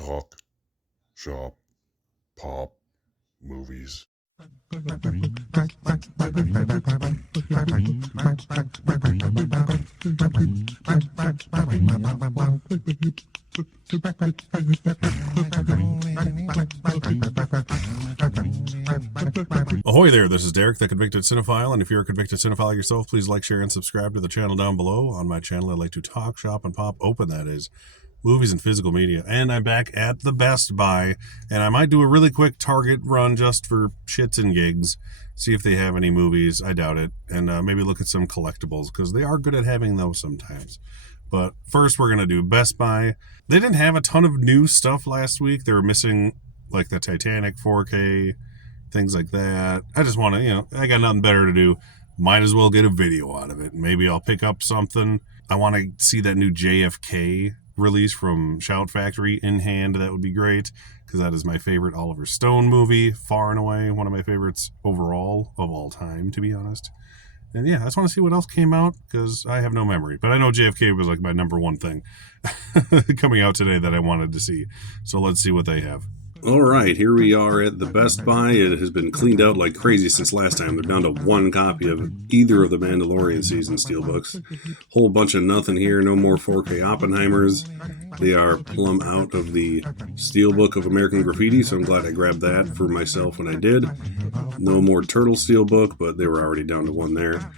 Talk, shop, pop, movies. Ahoy there, this is Derek, the Convicted Cinephile, and if you're a convicted cinephile yourself, please like, share, and subscribe to the channel down below. On my channel, I like to talk, shop, and pop open, that is, movies and physical media. And I'm back at the Best Buy, and I might do a really quick Target run just for shits and gigs, see if they have any movies. I doubt it, and maybe look at some collectibles, because they are good at having those sometimes. But first, we're going to do Best Buy. They didn't have a ton of new stuff last week. They were missing, like, the Titanic 4K, things like that. I just want to, I got nothing better to do. Might as well get a video out of it. Maybe I'll pick up something. I want to see that new JFK release from Shout Factory in hand. That would be great, because that is my favorite Oliver Stone movie, far and away. One of my favorites overall of all time, to be honest. And yeah, I just want to see what else came out, because I have no memory. But I know JFK was like my number one thing coming out today that I wanted to see. So let's see what they have. All right, here we are at the Best Buy. It has been cleaned out like crazy since last time. They're down to one copy of either of the Mandalorian season steelbooks. Whole bunch of nothing here. No more 4K Oppenheimers. They are plumb out of the steelbook of American Graffiti, so I'm glad I grabbed that for myself when I did. No more Turtle steelbook, but they were already down to one there.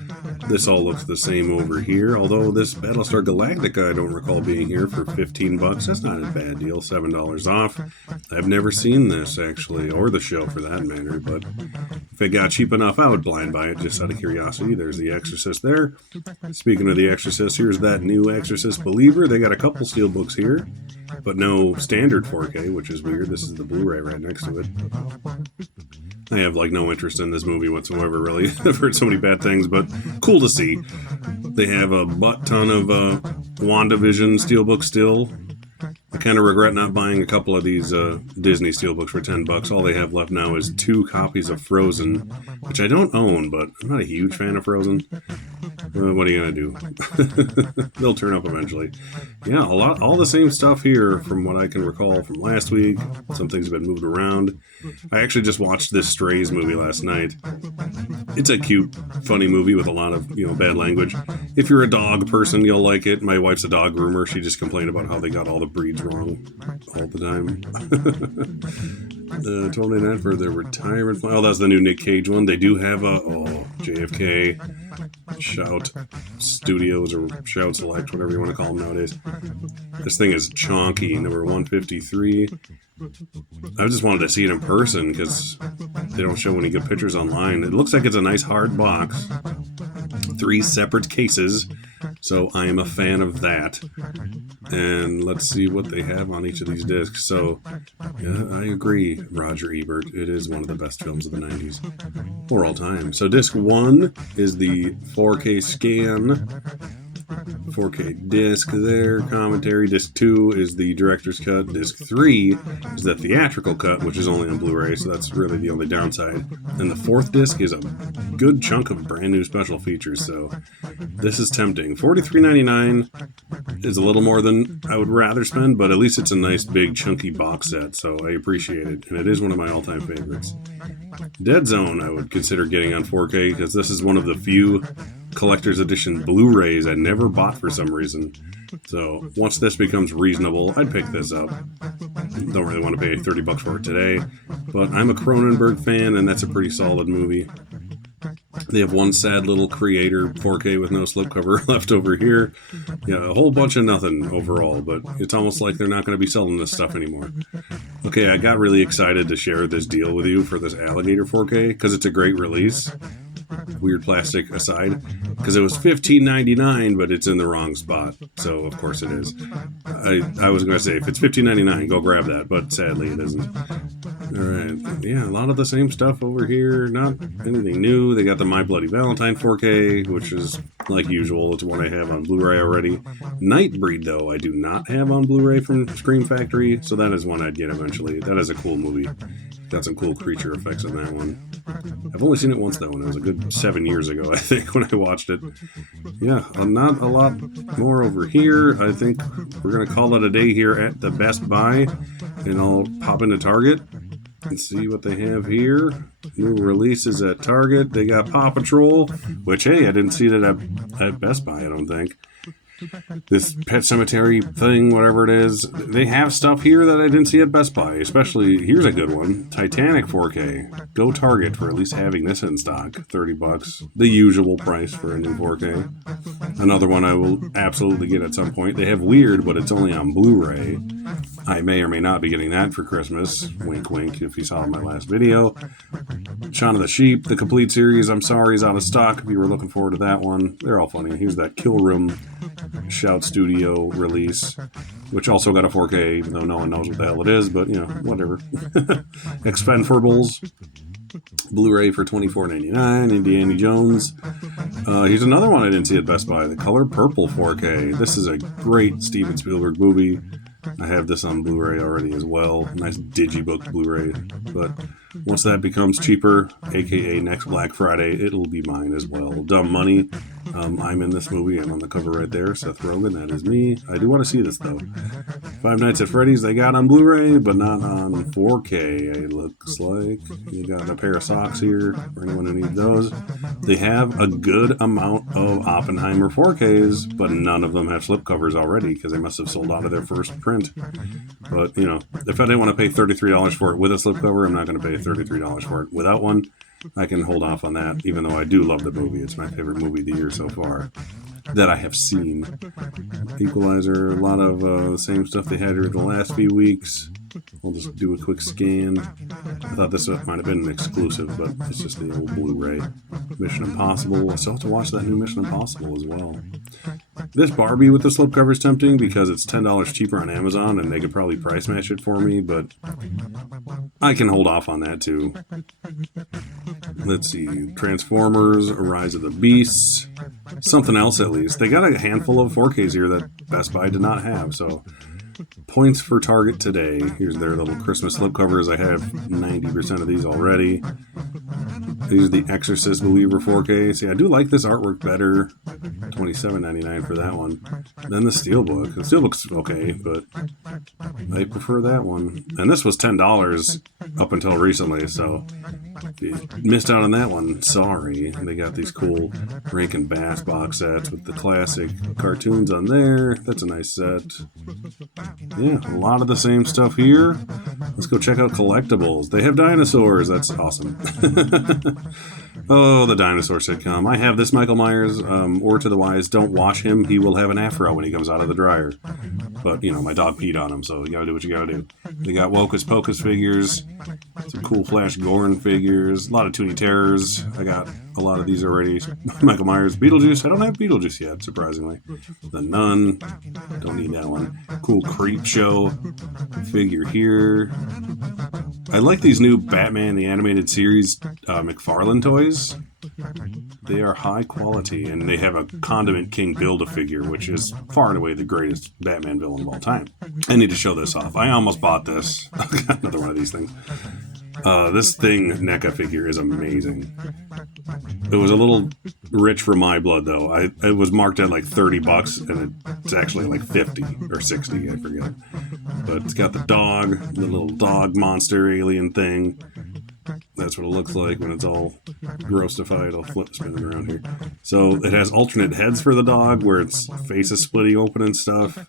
This all looks the same over here, although this Battlestar Galactica I don't recall being here for $15. That's not a bad deal, $7 off. I've never seen this, actually, or the show for that matter, but if it got cheap enough, I would blind buy it just out of curiosity. There's The Exorcist there. Speaking of The Exorcist, here's that new Exorcist Believer. They got a couple steelbooks here, but no standard 4K, which is weird. This is the Blu-ray right next to it. I have, like, no interest in this movie whatsoever, really. I've heard so many bad things, but cool to see. They have a butt ton of WandaVision steelbooks still. I kind of regret not buying a couple of these Disney steelbooks for $10. All they have left now is 2 copies of Frozen, which I don't own, but I'm not a huge fan of Frozen. What are you going to do? They'll turn up eventually. Yeah, all the same stuff here from what I can recall from last week. Some things have been moved around. I actually just watched this Strays movie last night. It's a cute, funny movie with a lot of, bad language. If you're a dog person, you'll like it. My wife's a dog groomer. She just complained about how they got all the breeds wrong all the time. 29 for their retirement. Oh, that's the new Nick Cage one. They do have a JFK Shout Studios or Shout Select, whatever you want to call them nowadays. This thing is chonky, number 153. I just wanted to see it in person because they don't show any good pictures online. It looks like it's a nice hard box. 3 separate cases, so I am a fan of that. And let's see what they have on each of these discs. So, yeah, I agree, Roger Ebert. It is one of the best films of the 90s, or all time. So disc 1 is the 4K scan, 4K disc there, commentary. Disc 2 is the director's cut. Disc 3 is the theatrical cut, which is only on Blu-ray, so that's really the only downside. And the 4th disc is a good chunk of brand new special features, so this is tempting. $43.99 is a little more than I would rather spend, but at least it's a nice big chunky box set, so I appreciate it, and it is one of my all-time favorites. Dead Zone I would consider getting on 4K, because this is one of the few collector's edition Blu-rays I never bought for some reason. So once this becomes reasonable, I'd pick this up. Don't really want to pay $30 for it today, but I'm a Cronenberg fan, and that's a pretty solid movie. They have one sad little Creator 4K with no slipcover left over here. Yeah, a whole bunch of nothing overall, but it's almost like they're not going to be selling this stuff anymore. Okay, I got really excited to share this deal with you for this Alligator 4K, because it's a great release. Weird plastic aside, because it was $15.99, but it's in the wrong spot, so of course it is. I was going to say, if it's $15.99, go grab that, but sadly it isn't. Alright, yeah, a lot of the same stuff over here, not anything new. They got the My Bloody Valentine 4K, which is, like usual, it's one I have on Blu-ray already. Nightbreed, though, I do not have on Blu-ray from Scream Factory, so that is one I'd get eventually. That is a cool movie. Got some cool creature effects in that one. I've only seen it once, though, and it was a good 7 years ago, I think, when I watched it. Yeah, not a lot more over here. I think we're going to call it a day here at the Best Buy, and I'll pop into Target and see what they have here. New releases at Target. They got Paw Patrol, which, hey, I didn't see that at Best Buy, I don't think. This Pet Cemetery thing, whatever it is, they have stuff here that I didn't see at Best Buy. Especially, here's a good one, Titanic 4K. Go Target for at least having this in stock. $30, the usual price for a new 4K. Another one I will absolutely get at some point. They have Weird, but it's only on Blu-ray. I may or may not be getting that for Christmas. Wink, wink, if you saw my last video. Shaun of the Sheep, the complete series, I'm sorry, is out of stock if you were looking forward to that one. They're all funny. Here's that Kill Room Shout Studio release, which also got a 4K, even though no one knows what the hell it is, but, you know, whatever. Expendables, Blu-ray for $24.99, Indiana Jones. Here's another one I didn't see at Best Buy, the Color Purple 4K. This is a great Steven Spielberg movie. I have this on Blu-ray already as well. Nice digibook Blu-ray. But once that becomes cheaper, aka next Black Friday, it'll be mine as well. Dumb Money. I'm in this movie. I'm on the cover right there. Seth Rogen, that is me. I do want to see this, though. Five Nights at Freddy's, they got on Blu-ray, but not on 4K, it looks like. You got a pair of socks here for anyone who needs those. They have a good amount of Oppenheimer 4Ks, but none of them have slipcovers already because they must have sold out of their first print. But, you know, if I didn't want to pay $33 for it with a slipcover, I'm not going to pay $33 for it without one. I can hold off on that, even though I do love the movie. It's my favorite movie of the year so far that I have seen. Equalizer, a lot of the same stuff they had here the last few weeks. We'll just do a quick scan. I thought this might have been an exclusive, but it's just the old Blu-ray. Mission Impossible. I still have to watch that new Mission Impossible as well. This Barbie with the slipcover is tempting because it's $10 cheaper on Amazon, and they could probably price match it for me, but I can hold off on that too. Let's see. Transformers, Rise of the Beasts. Something else at least. They got a handful of 4Ks here that Best Buy did not have, so points for Target today. Here's their little Christmas slipcovers. I have 90% of these already. These are the Exorcist Believer 4K. See, I do like this artwork better. $27.99 for that one. Then the Steelbook. The Steelbook's okay, but I prefer that one. And this was $10 up until recently, so if you missed out on that one, sorry. They got these cool Rankin Bass box sets with the classic cartoons on there. That's a nice set. Yeah, a lot of the same stuff here. Let's go check out Collectibles. They have dinosaurs. That's awesome. Oh, the dinosaur sitcom. I have this Michael Myers, or to the wise, don't wash him. He will have an afro when he comes out of the dryer. But, you know, my dog peed on him, so you gotta do what you gotta do. They got Hocus Pocus figures, some cool Flash Gordon figures, a lot of Toonie Terrors. I got a lot of these already. Michael Myers, Beetlejuice. I don't have Beetlejuice yet, surprisingly. The Nun. Don't need that one. Cool Creep Show figure here. I like these new Batman the Animated Series McFarlane toys. They are high quality, and they have a Condiment King Build-A-Figure, which is far and away the greatest Batman villain of all time. I need to show this off. I almost bought this. Another one of these things. This thing, NECA figure, is amazing. It was a little rich for my blood, though. It was marked at like $30, and it's actually like 50 or 60, I forget. But it's got the dog, the little dog monster alien thing. That's what it looks like when it's all grossified. I'll flip spinning around here. So it has alternate heads for the dog where its face is splitting open and stuff.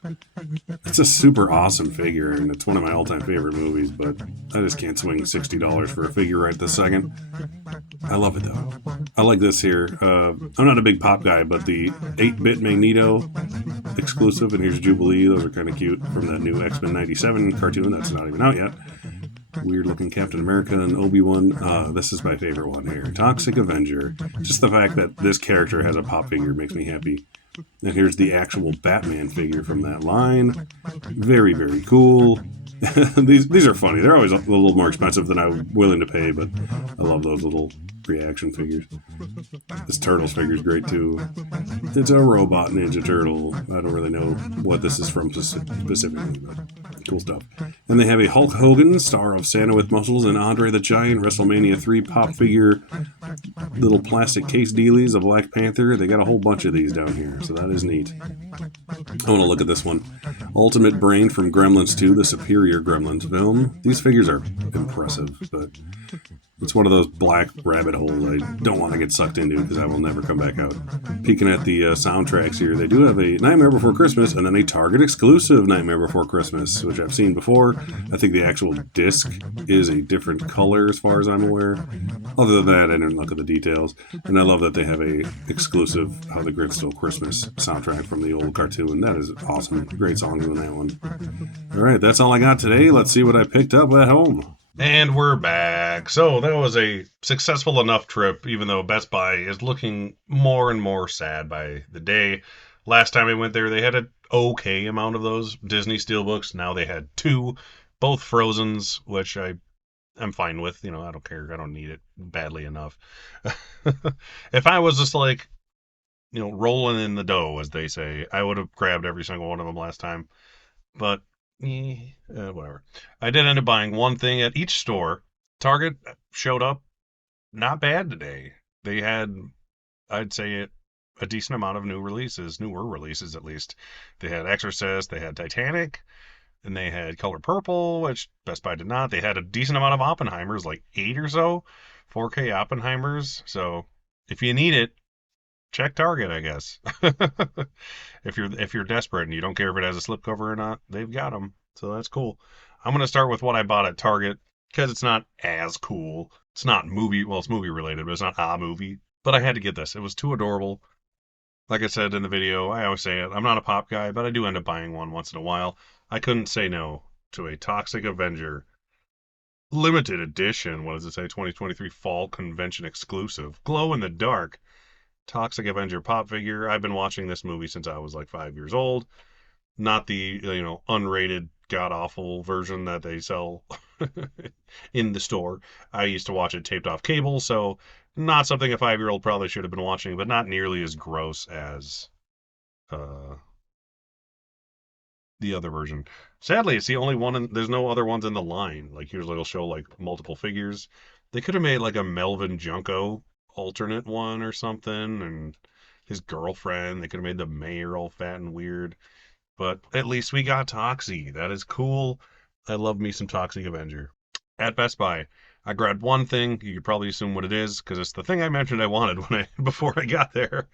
It's a super awesome figure, and it's one of my all-time favorite movies, but I just can't swing $60 for a figure right this second. I love it, though. I like this here. I'm not a big pop guy, but the 8-bit Magneto exclusive, and here's Jubilee. Those are kind of cute from that new X-Men 97 cartoon that's not even out yet. Weird looking Captain America and Obi-Wan. This is my favorite one here. Toxic Avenger. Just the fact that this character has a pop figure makes me happy. And here's the actual Batman figure from that line. Very, very cool. These are funny. They're always a little more expensive than I'm willing to pay, but I love those little reaction figures. This Turtles figure is great too. It's a robot Ninja Turtle. I don't really know what this is from specifically, but cool stuff. And they have a Hulk Hogan, star of Santa with Muscles, and Andre the Giant WrestleMania 3 pop figure, little plastic case dealies, a Black Panther. They got a whole bunch of these down here, so that is neat. I want to look at this one. Ultimate Brain from Gremlins 2, the superior Gremlins film. These figures are impressive, but it's one of those black rabbit holes I don't want to get sucked into because I will never come back out. Peeking at the soundtracks here, they do have a Nightmare Before Christmas and then a Target exclusive Nightmare Before Christmas, which I've seen before. I think the actual disc is a different color as far as I'm aware. Other than that, I didn't look at the details. And I love that they have a exclusive How the Grinch Stole Christmas soundtrack from the old cartoon. That is awesome. Great songs on that one. All right, that's all I got today. Let's see what I picked up at home. And we're back. So that was a successful enough trip, even though Best Buy is looking more and more sad by the day. Last time I went there, they had an okay amount of those Disney Steelbooks. Now they had two, both Frozens, which I'm fine with. You know, I don't care. I don't need it badly enough. If I was just like, you know, rolling in the dough, as they say, I would have grabbed every single one of them last time. But whatever. I did end up buying one thing at each store. Target showed up not bad today. They had, I'd say, a decent amount of newer releases at least. They had Exorcist, they had Titanic, and they had Color Purple, which Best Buy did not. They had a decent amount of Oppenheimers, like 8 or so, 4K Oppenheimers. So if you need it, check Target, I guess. If you're desperate and you don't care if it has a slipcover or not, they've got them. So that's cool. I'm gonna start with what I bought at Target because it's not as cool. It's not movie. Well, it's movie related, but it's not a movie. But I had to get this. It was too adorable. Like I said in the video, I always say it. I'm not a pop guy, but I do end up buying one once in a while. I couldn't say no to a Toxic Avenger limited edition. What does it say? 2023 Fall Convention exclusive. Glow in the dark. Toxic Avenger pop figure. I've been watching this movie since I was like 5 years old. Not the, unrated, god awful version that they sell in the store. I used to watch it taped off cable, so not something a 5-year-old probably should have been watching, but not nearly as gross as uh, the other version. Sadly, it's the only one, there's no other ones in the line. Like, here's it'll show like multiple figures. They could have made like a Melvin Junko alternate one or something, and his girlfriend. They could have made the mayor all fat and weird. But at least we got Toxie. That is cool. I love me some Toxic Avenger. At Best Buy, I grabbed one thing. You could probably assume what it is, because it's the thing I mentioned I wanted before I got there.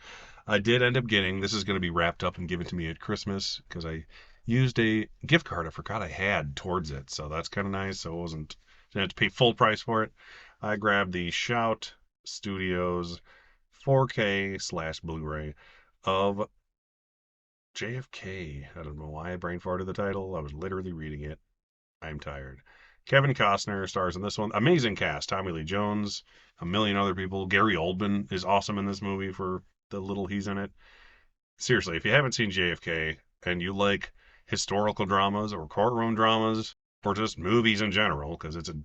I did end up getting, this is going to be wrapped up and given to me at Christmas, because I used a gift card I forgot I had towards it. So that's kind of nice. So didn't have to pay full price for it. I grabbed the Shout Studios 4K / Blu-ray of JFK. I don't know why I brain farted the title. I was literally reading it. I'm tired. Kevin Costner stars in this one. Amazing cast. Tommy Lee Jones, a million other people. Gary Oldman is awesome in this movie for the little he's in it. Seriously, if you haven't seen JFK and you like historical dramas or courtroom dramas or just movies in general, because it's a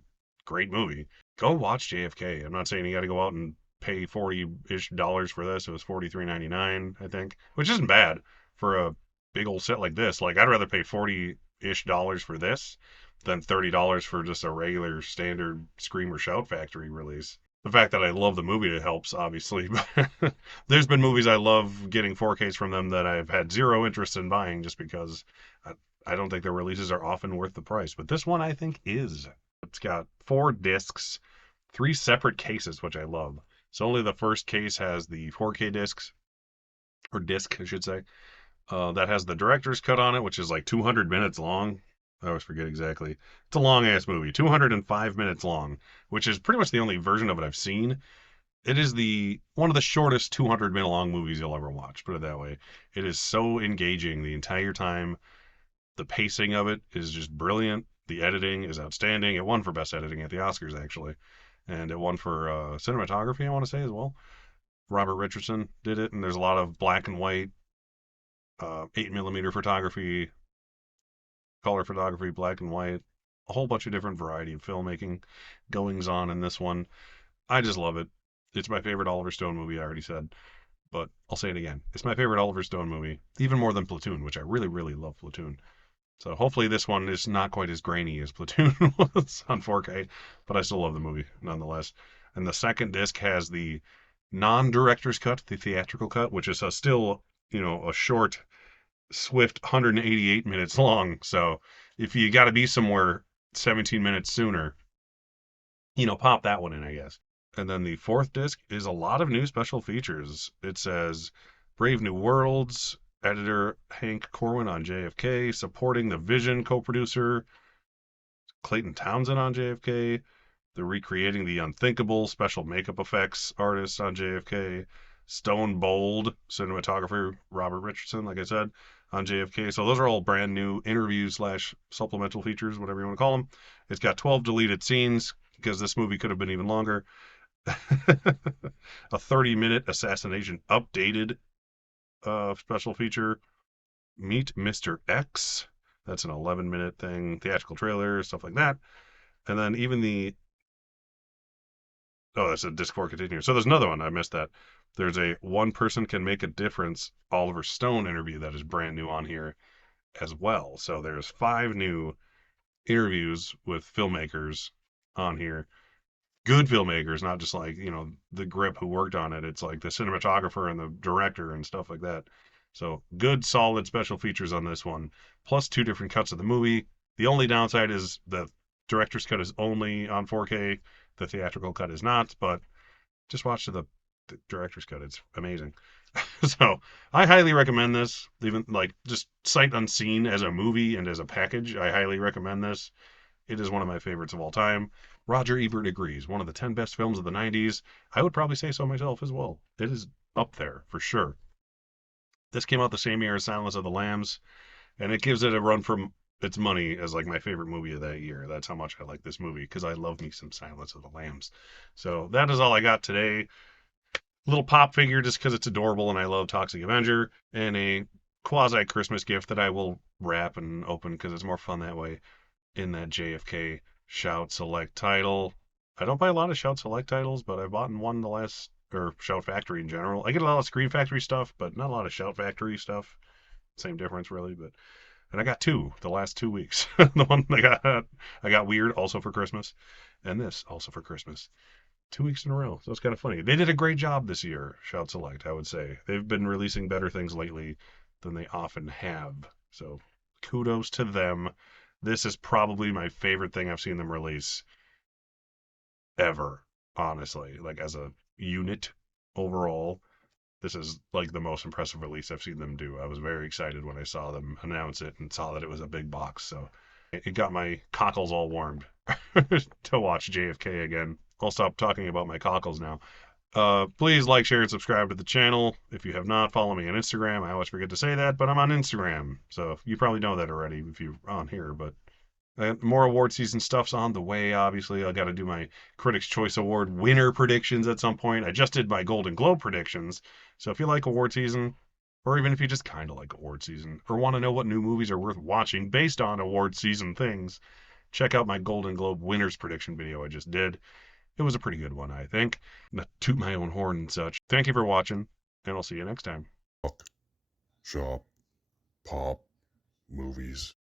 great movie, go watch JFK. I'm not saying you got to go out and pay $40-ish for this. It was $43.99, I think, which isn't bad for a big old set like this. Like, I'd rather pay $40-ish for this than $30 for just a regular standard Scream or Shout Factory release. The fact that I love the movie, it helps, obviously. But there's been movies I love getting 4Ks from them that I've had zero interest in buying just because I don't think their releases are often worth the price. But this one, I think, is. It's got 4 discs, 3 separate cases, which I love. So only the first case has the 4K discs, or disc, I should say. That has the director's cut on it, which is like 200 minutes long. I always forget exactly. It's a long-ass movie, 205 minutes long, which is pretty much the only version of it I've seen. It is one of the shortest 200-minute long movies you'll ever watch, put it that way. It is so engaging the entire time. The pacing of it is just brilliant. The editing is outstanding. It won for Best Editing at the Oscars, actually. And it won for cinematography, I want to say, as well. Robert Richardson did it, and there's a lot of black and white, 8mm photography, color photography, black and white, a whole bunch of different variety of filmmaking goings on in this one. I just love it. It's my favorite Oliver Stone movie, I already said, but I'll say it again. It's my favorite Oliver Stone movie, even more than Platoon, which I really, really love Platoon. So hopefully this one is not quite as grainy as Platoon was on 4K, but I still love the movie nonetheless. And the second disc has the non-director's cut, the theatrical cut, which is still, a short, swift 188 minutes long. So if you got to be somewhere 17 minutes sooner, pop that one in, I guess. And then the fourth disc is a lot of new special features. It says Brave New Worlds, editor Hank Corwin on JFK, supporting the Vision co-producer Clayton Townsend on JFK, the Recreating the Unthinkable special makeup effects artist on JFK, Stone Bold cinematographer Robert Richardson, like I said, on JFK. So those are all brand new interviews slash supplemental features, whatever you want to call them. It's got 12 deleted scenes because this movie could have been even longer. A 30-minute assassination updated special feature. Meet Mr. X. That's an 11-minute thing. Theatrical trailer, stuff like that. And then even that's a disc 4 continue. So there's another one. I missed that. There's a One Person Can Make a Difference Oliver Stone interview that is brand new on here as well. So there's 5 new interviews with filmmakers on here. Good filmmakers, not just like, the grip who worked on it. It's like the cinematographer and the director and stuff like that. So good, solid special features on this one, plus 2 different cuts of the movie. The only downside is the director's cut is only on 4K. The theatrical cut is not, but just watch the director's cut. It's amazing. So I highly recommend this. Even like just sight unseen as a movie and as a package, I highly recommend this. It is one of my favorites of all time. Roger Ebert agrees. One of the 10 best films of the 90s. I would probably say so myself as well. It is up there for sure. This came out the same year as Silence of the Lambs, and it gives it a run for its money as like my favorite movie of that year. That's how much I like this movie because I love me some Silence of the Lambs. So that is all I got today. Little pop figure just because it's adorable and I love Toxic Avenger, and a quasi Christmas gift that I will wrap and open because it's more fun that way in that JFK Shout Select title. I don't buy a lot of Shout Select titles, but I bought in one or Shout Factory in general. I get a lot of Screen Factory stuff, but not a lot of Shout Factory stuff. Same difference, really. And I got 2 the last 2 weeks. The one I got Weird also for Christmas, and this also for Christmas. 2 weeks in a row. So it's kind of funny. They did a great job this year, Shout Select, I would say. They've been releasing better things lately than they often have. So kudos to them. This is probably my favorite thing I've seen them release ever, honestly. Like as a unit overall, this is like the most impressive release I've seen them do. I was very excited when I saw them announce it and saw that it was a big box. So it got my cockles all warmed to watch JFK again. I'll stop talking about my cockles now. Please like, share, and subscribe to the channel. If you have not, follow me on Instagram. I always forget to say that, but I'm on Instagram. So you probably know that already if you're on here. But more award season stuff's on the way, obviously. I got to do my Critics' Choice Award winner predictions at some point. I just did my Golden Globe predictions. So if you like award season, or even if you just kind of like award season, or want to know what new movies are worth watching based on award season things, check out my Golden Globe winners prediction video I just did. It was a pretty good one, I think. Not to toot my own horn and such. Thank you for watching, and I'll see you next time. Shop, pop, movies.